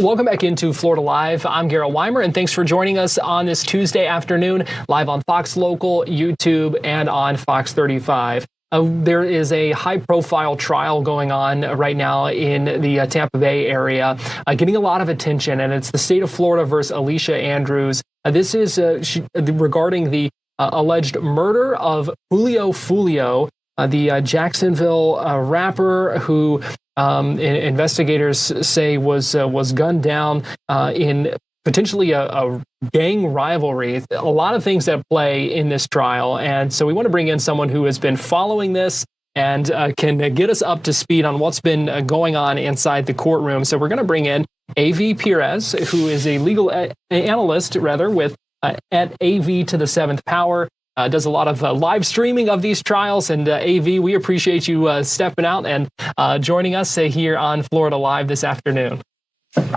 Welcome back into Florida Live. I'm Garrett Weimer, and thanks for joining us on this Tuesday afternoon, live on Fox Local, YouTube, and on Fox 35. There is a high-profile trial going on right now in the Tampa Bay area, getting a lot of attention, and it's the state of Florida versus Alicia Andrews. This is regarding the alleged murder of Julio Foolio, the Jacksonville rapper who investigators say was gunned down in potentially a gang rivalry. A lot of things at play in this trial, and so we want to bring in someone who has been following this and can get us up to speed on what's been going on inside the courtroom. So we're going to bring in A.V. Perez, who is a legal analyst, with at AV to the Seventh Power. Does a lot of live streaming of these trials. And AV, we appreciate you stepping out and joining us here on Florida Live this afternoon.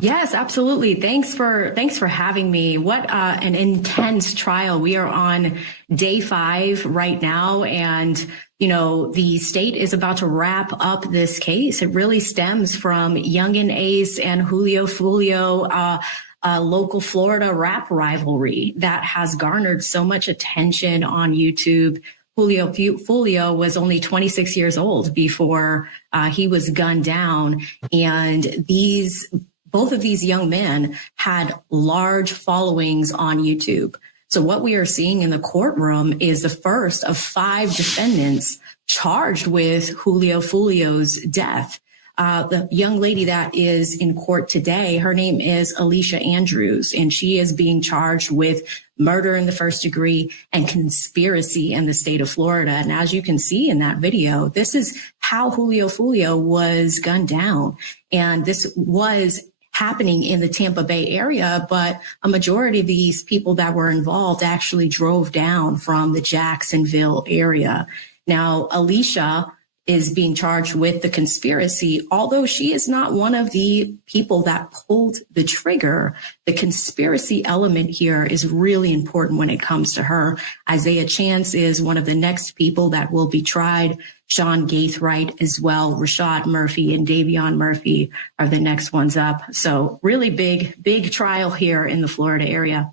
Yes, absolutely. Thanks for having me. What an intense trial. We are on day 5 right now. And, the state is about to wrap up this case. It really stems from Youngin Ace and Julio Foolio, a local Florida rap rivalry that has garnered so much attention on YouTube. Julio Foolio was only 26 years old before he was gunned down. And both of these young men had large followings on YouTube. So what we are seeing in the courtroom is the first of 5 defendants charged with Julio Foolio's death. The young lady that is in court today, her name is Alicia Andrews, and she is being charged with murder in the first degree and conspiracy in the state of Florida. And as you can see in that video, this is how Julio Foolio was gunned down. And this was happening in the Tampa Bay area, but a majority of these people that were involved actually drove down from the Jacksonville area. Now, Alicia is being charged with the conspiracy. Although she is not one of the people that pulled the trigger, the conspiracy element here is really important when it comes to her. Isaiah Chance is one of the next people that will be tried. Sean Gaithright as well. Rashad Murphy and Davion Murphy are the next ones up. So really big trial here in the Florida area.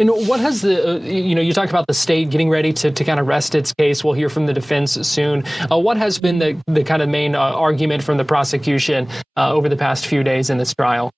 And what has you talked about the state getting ready to kind of rest its case. We'll hear from the defense soon. What has been the kind of main argument from the prosecution over the past few days in this trial?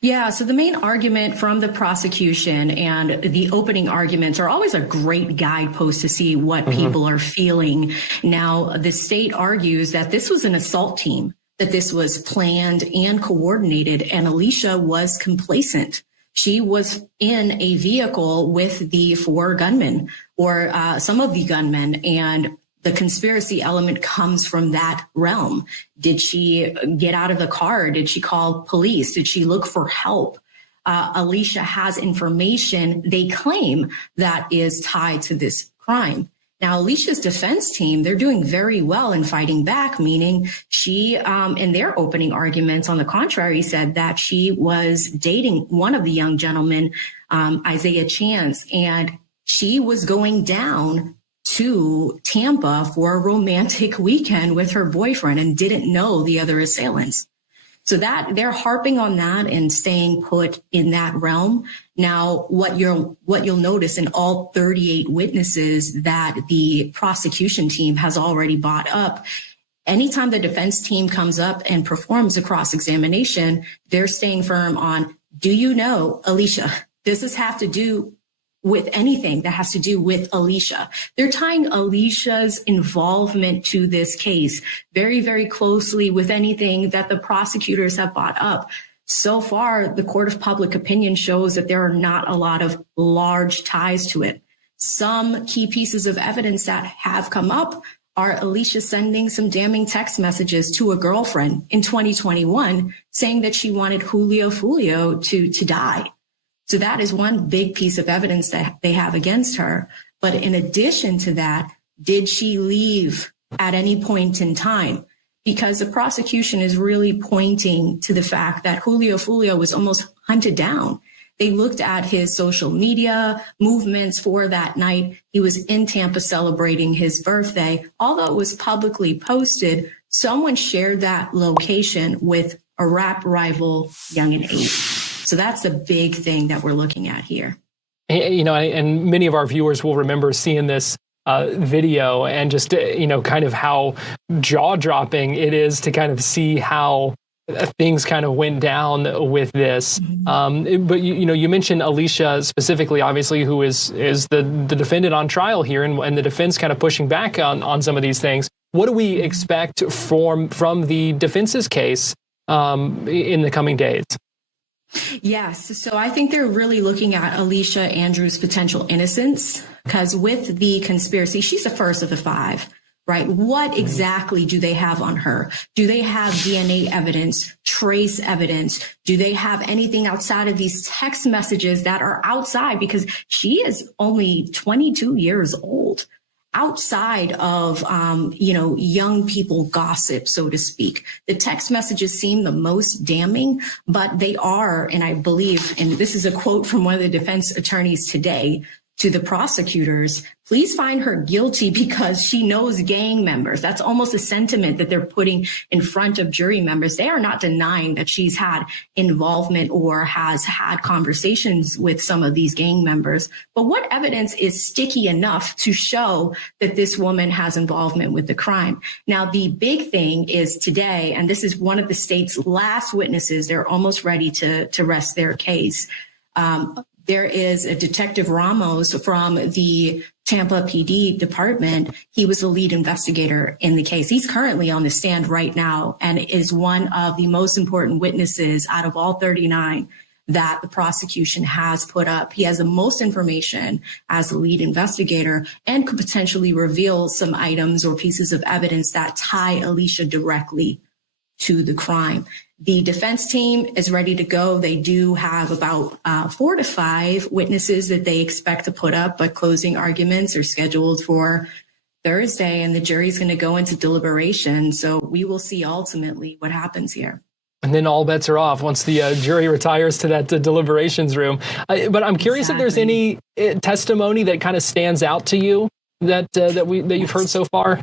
Yeah, so the main argument from the prosecution and the opening arguments are always a great guidepost to see what people are feeling. Now, the state argues that this was an assault team, that this was planned and coordinated, and Alicia was complacent. She was in a vehicle with the 4 gunmen or some of the gunmen, and the conspiracy element comes from that realm. Did she get out of the car? Did she call police? Did she look for help? Alicia has information they claim that is tied to this crime. Now, Alicia's defense team, they're doing very well in fighting back, meaning she, in their opening arguments, on the contrary, said that she was dating one of the young gentlemen, Isaiah Chance, and she was going down to Tampa for a romantic weekend with her boyfriend and didn't know the other assailants. So that they're harping on that and staying put in that realm. Now, what you'll notice in all 38 witnesses that the prosecution team has already brought up, anytime the defense team comes up and performs a cross-examination, they're staying firm on, do you know, Alicia? Does this have to do with anything that has to do with Alicia? They're tying Alicia's involvement to this case very, very closely with anything that the prosecutors have brought up. So far, the court of public opinion shows that there are not a lot of large ties to it. Some key pieces of evidence that have come up are Alicia sending some damning text messages to a girlfriend in 2021 saying that she wanted Julio Foolio to die. So that is one big piece of evidence that they have against her. But in addition to that, did she leave at any point in time? Because the prosecution is really pointing to the fact that Julio Foolio was almost hunted down. They looked at his social media movements for that night. He was in Tampa celebrating his birthday. Although it was publicly posted, someone shared that location with a rap rival, young and age. So that's a big thing that we're looking at here. You know, and many of our viewers will remember seeing this video and just, you know, kind of how jaw-dropping it is to kind of see how things kind of went down with this. But you know, you mentioned Alicia specifically, obviously, who is the defendant on trial here, and the defense kind of pushing back on some of these things. What do we expect from the defense's case in the coming days? Yes. So I think they're really looking at Alicia Andrews' potential innocence, because with the conspiracy, she's the first of the five, right? What exactly do they have on her? Do they have DNA evidence, trace evidence? Do they have anything outside of these text messages that are outside? Because she is only 22 years old. Outside of, you know, young people gossip, so to speak. The text messages seem the most damning, but they are, and I believe, and this is a quote from one of the defense attorneys today to the prosecutors, please find her guilty because she knows gang members. That's almost a sentiment that they're putting in front of jury members. They are not denying that she's had involvement or has had conversations with some of these gang members. But what evidence is sticky enough to show that this woman has involvement with the crime? Now, the big thing is today, and this is one of the state's last witnesses, they're almost ready to rest their case. There is a Detective Ramos from the Tampa PD department. He was the lead investigator in the case. He's currently on the stand right now and is one of the most important witnesses out of all 39 that the prosecution has put up. He has the most information as the lead investigator and could potentially reveal some items or pieces of evidence that tie Alicia directly to the crime. The defense team is ready to go. They do have about 4 to 5 witnesses that they expect to put up, but closing arguments are scheduled for Thursday, and the jury's going to go into deliberation. So we will see ultimately what happens here. And then all bets are off once the jury retires to that deliberations room. But I'm curious if there's any testimony that kind of stands out to you that you've heard so far.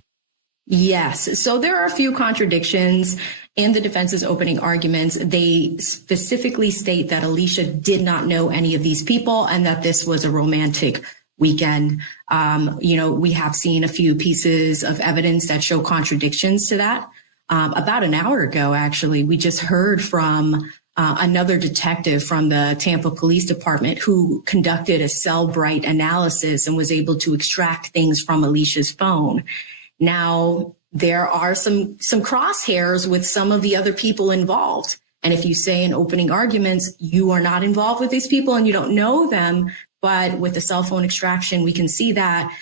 Yes. So there are a few contradictions in the defense's opening arguments. They specifically state that Alicia did not know any of these people and that this was a romantic weekend. You know, we have seen a few pieces of evidence that show contradictions to that. About an hour ago, actually, we just heard from another detective from the Tampa Police Department who conducted a Cellbrite analysis and was able to extract things from Alicia's phone. Now, there are some crosshairs with some of the other people involved. And if you say in opening arguments, you are not involved with these people and you don't know them, but with the cell phone extraction, we can see that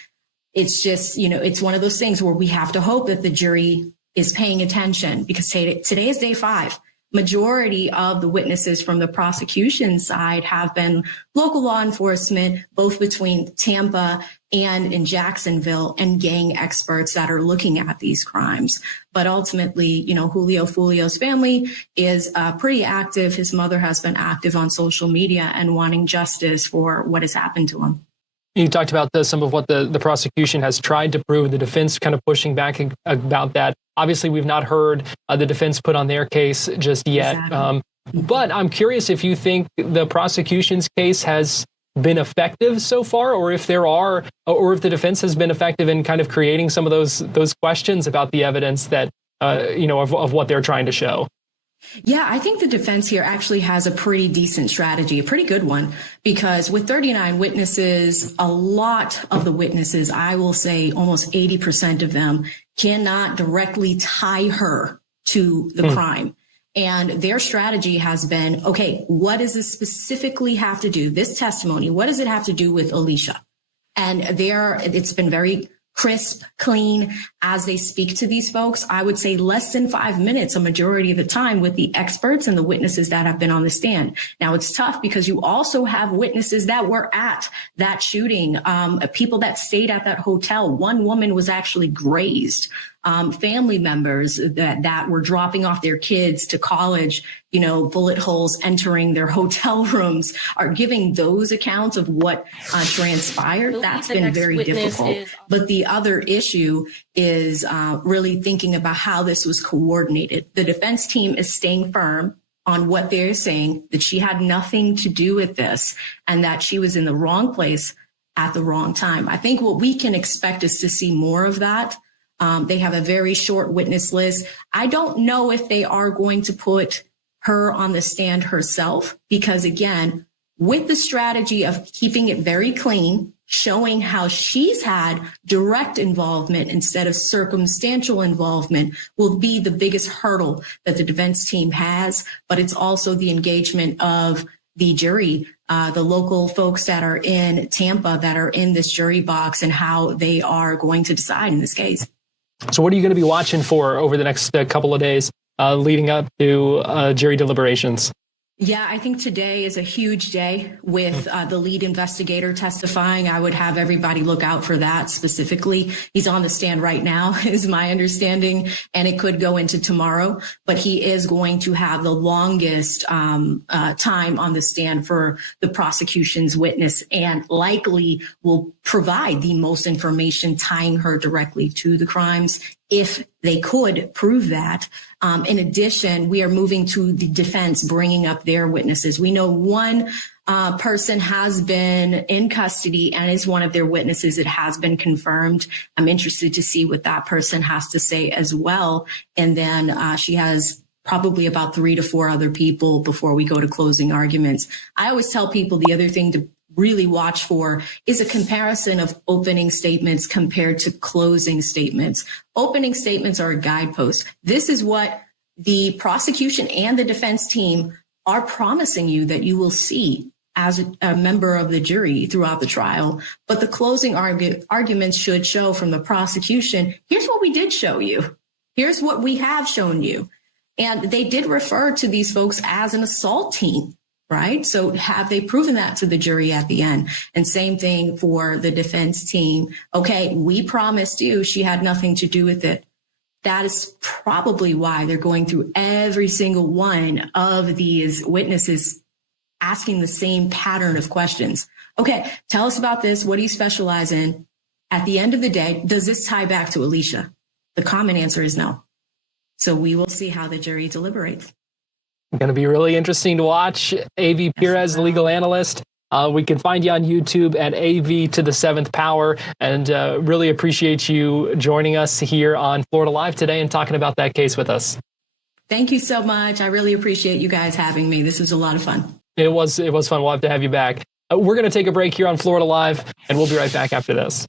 it's just, you know, it's one of those things where we have to hope that the jury is paying attention, because today is day 5. Majority of the witnesses from the prosecution side have been local law enforcement, both between Tampa and in Jacksonville, and gang experts that are looking at these crimes. But ultimately, you know, Julio Foolio's family is pretty active. His mother has been active on social media and wanting justice for what has happened to him. You talked about some of what the prosecution has tried to prove, the defense kind of pushing back about that. Obviously, we've not heard the defense put on their case just yet. Exactly. But I'm curious if you think the prosecution's case has been effective so far, or if the defense has been effective in kind of creating some of those questions about the evidence that, of what they're trying to show. Yeah, I think the defense here actually has a pretty decent strategy, a pretty good one, because with 39 witnesses, a lot of the witnesses, I will say almost 80% of them, cannot directly tie her to the crime. And their strategy has been, okay, what does this specifically have to do? This testimony, what does it have to do with Alicia? And it's been very crisp, clean as they speak to these folks. I would say less than 5 minutes a majority of the time with the experts and the witnesses that have been on the stand. Now, it's tough because you also have witnesses that were at that shooting, people that stayed at that hotel. One woman was actually grazed family members that were dropping off their kids to college, bullet holes entering their hotel rooms, are giving those accounts of what transpired. That's been very difficult. But the other issue is really thinking about how this was coordinated. The defense team is staying firm on what they're saying, that she had nothing to do with this and that she was in the wrong place at the wrong time. I think what we can expect is to see more of that. They have a very short witness list. I don't know if they are going to put her on the stand herself, because again, with the strategy of keeping it very clean, showing how she's had direct involvement instead of circumstantial involvement will be the biggest hurdle that the defense team has. But it's also the engagement of the jury, the local folks that are in Tampa that are in this jury box, and how they are going to decide in this case. So what are you going to be watching for over the next couple of days leading up to jury deliberations? Yeah, I think today is a huge day with the lead investigator testifying. I would have everybody look out for that specifically. He's on the stand right now, is my understanding, and it could go into tomorrow. But he is going to have the longest time on the stand for the prosecution's witness, and likely will provide the most information tying her directly to the crimes, if they could prove that. In addition, we are moving to the defense bringing up their witnesses. We know one person has been in custody and is one of their witnesses. It has been confirmed. I'm interested to see what that person has to say as well. And then she has probably about 3 to 4 other people before we go to closing arguments. I always tell people the other thing to really watch for is a comparison of opening statements compared to closing statements. Opening statements are a guidepost. This is what the prosecution and the defense team are promising you that you will see as a member of the jury throughout the trial. But the closing arguments should show from the prosecution, here's what we did show you. Here's what we have shown you. And they did refer to these folks as an assault team. Right? So have they proven that to the jury at the end? And same thing for the defense team. Okay, we promised you she had nothing to do with it. That is probably why they're going through every single one of these witnesses, asking the same pattern of questions. Okay, tell us about this. What do you specialize in? At the end of the day, does this tie back to Alicia? The common answer is no. So we will see how the jury deliberates. Going to be really interesting to watch. A.V. Perez, legal analyst. We can find you on YouTube at AV to the 7th Power, and really appreciate you joining us here on Florida Live today and talking about that case with us. Thank you so much. I really appreciate you guys having me. This was a lot of fun. It was fun. We'll have to have you back. We're going to take a break here on Florida Live, and we'll be right back after this.